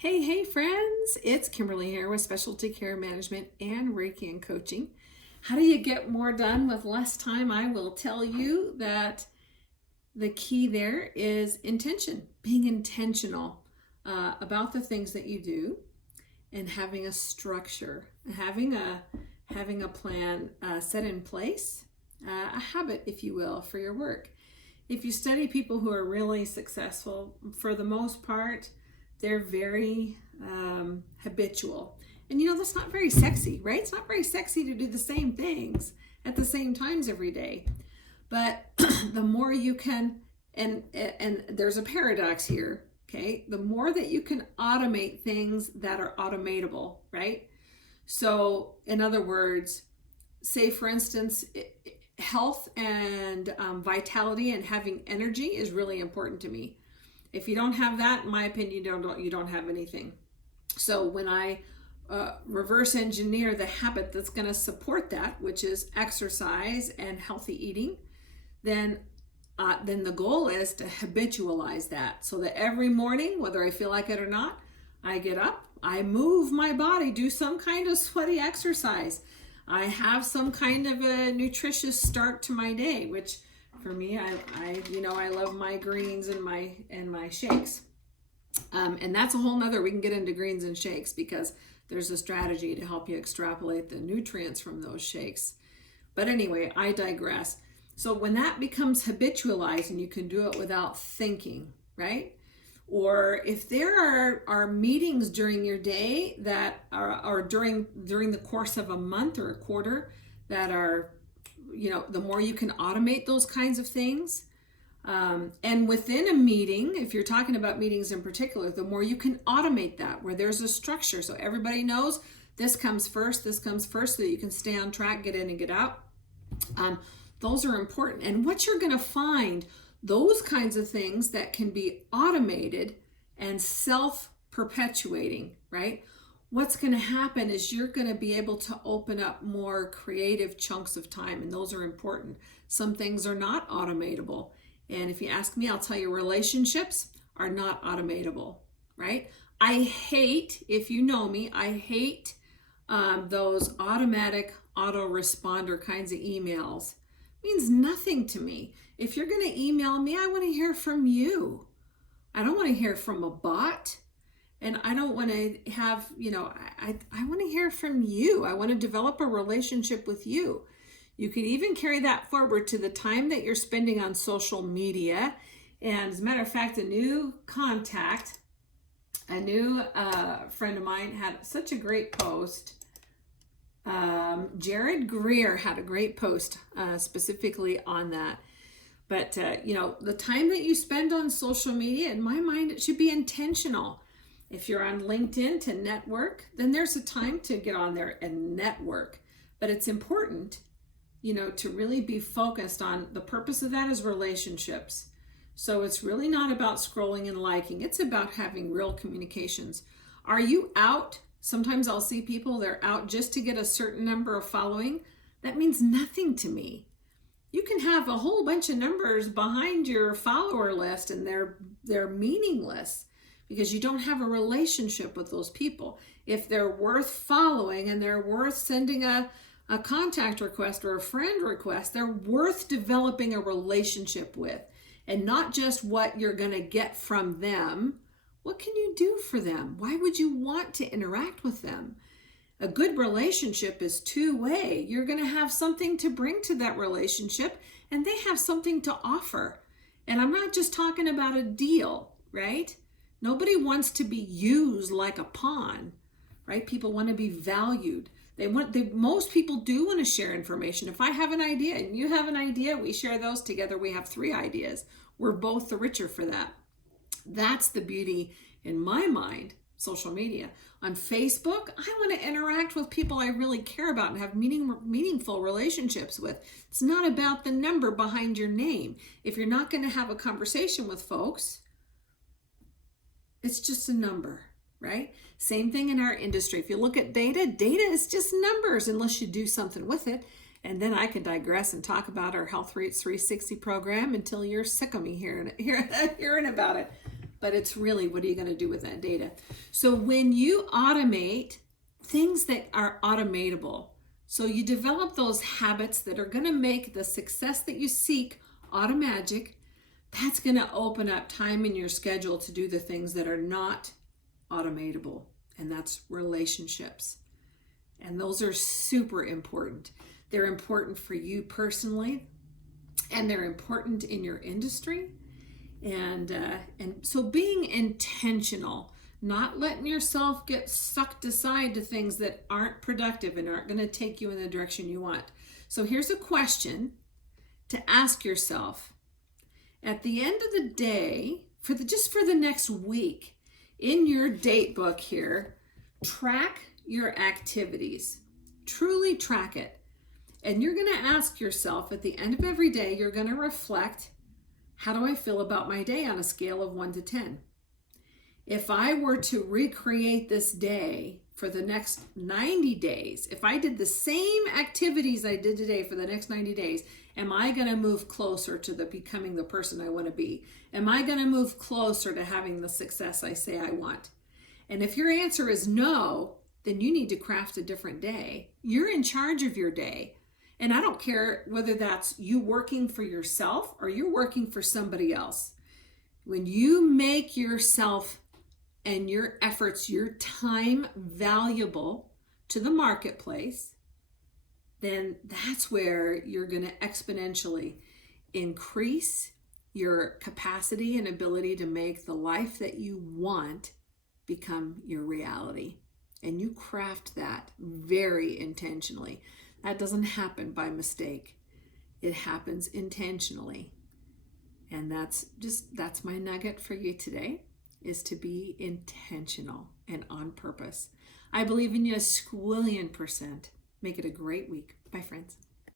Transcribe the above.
Hey, friends, it's Kimberly here with Specialty Care Management and Reiki and Coaching. How do you get more done with less time? I will tell you that the key there is intention, being intentional about the things that you do and having a structure, having a plan set in place, a habit, if you will, for your work. If you study people who are really successful, for the most part, they're very habitual. And that's not very sexy, right? It's not very sexy to do the same things at the same times every day. But the more you can, and there's a paradox here, okay? The more that you can automate things that are automatable, right? So, in other words, say for instance, health and vitality and having energy is really important to me. If you don't have that, in my opinion, you don't have anything. So when I reverse engineer the habit that's going to support that, which is exercise and healthy eating, then the goal is to habitualize that, so that every morning, whether I feel like it or not, I get up, I move my body, do some kind of sweaty exercise. I have some kind of a nutritious start to my day, which for me, I love my greens and my shakes. And that's a whole nother, we can get into greens and shakes because there's a strategy to help you extrapolate the nutrients from those shakes. But anyway, I digress. So when that becomes habitualized and you can do it without thinking, right? Or if there are meetings during your day that are during the course of a month or a quarter that are, the more you can automate those kinds of things. And within a meeting, if you're talking about meetings in particular, the more you can automate that, where there's a structure. So everybody knows this comes first, so that you can stay on track, get in and get out. Those are important. And what you're going to find, those kinds of things that can be automated and self-perpetuating, right? What's going to happen is you're going to be able to open up more creative chunks of time, and those are important. Some things are not automatable. And if you ask me, I'll tell you, relationships are not automatable, right? I hate, if you know me, I hate those automatic autoresponder kinds of emails. It means nothing to me. If you're going to email me, I want to hear from you. I don't want to hear from a bot. And I don't want to have, I want to hear from you. I want to develop a relationship with you. You could even carry that forward to the time that you're spending on social media. And as a matter of fact, a new friend of mine had such a great post. Jared Greer had a great post specifically on that. But, the time that you spend on social media, in my mind, it should be intentional. If you're on LinkedIn to network, then there's a time to get on there and network. But it's important, to really be focused on the purpose of that is relationships. So it's really not about scrolling and liking. It's about having real communications. Are you out? Sometimes I'll see people, they're out just to get a certain number of following. That means nothing to me. You can have a whole bunch of numbers behind your follower list and they're meaningless, because you don't have a relationship with those people. If they're worth following and they're worth sending a contact request or a friend request, they're worth developing a relationship with, and not just what you're going to get from them. What can you do for them? Why would you want to interact with them? A good relationship is two-way. You're going to have something to bring to that relationship, and they have something to offer. And I'm not just talking about a deal, right? Nobody wants to be used like a pawn, right? People want to be valued. Most people do want to share information. If I have an idea and you have an idea, we share those together. We have 3 ideas. We're both the richer for that. That's the beauty, in my mind, social media. On Facebook, I want to interact with people I really care about and have meaningful relationships with. It's not about the number behind your name. If you're not going to have a conversation with folks, it's just a number, right? Same thing in our industry. If you look at data is just numbers unless you do something with it. And then I can digress and talk about our Health Rates 360 program until you're sick of me hearing about it. but it's really, what are you going to do with that data? So when you automate things that are automatable, so you develop those habits that are going to make the success that you seek automagic, that's going to open up time in your schedule to do the things that are not automatable, and that's relationships. And those are super important. They're important for you personally, and they're important in your industry. And so being intentional, not letting yourself get sucked aside to things that aren't productive and aren't going to take you in the direction you want. So here's a question to ask yourself. At the end of the day, for the next week, in your date book here, track your activities. Truly track it. And you're going to ask yourself at the end of every day, you're going to reflect, how do I feel about my day on a scale of 1 to 10? If I were to recreate this day for the next 90 days, if I did the same activities I did today for the next 90 days, am I going to move closer to becoming the person I want to be? Am I going to move closer to having the success I say I want? And if your answer is no, then you need to craft a different day. You're in charge of your day. And I don't care whether that's you working for yourself or you're working for somebody else. When you make yourself and your efforts, your time valuable to the marketplace, then that's where you're going to exponentially increase your capacity and ability to make the life that you want become your reality. And you craft that very intentionally. That doesn't happen by mistake. It happens intentionally. And that's my nugget for you today, is to be intentional and on purpose. I believe in you a squillion %. Make it a great week. Bye, friends.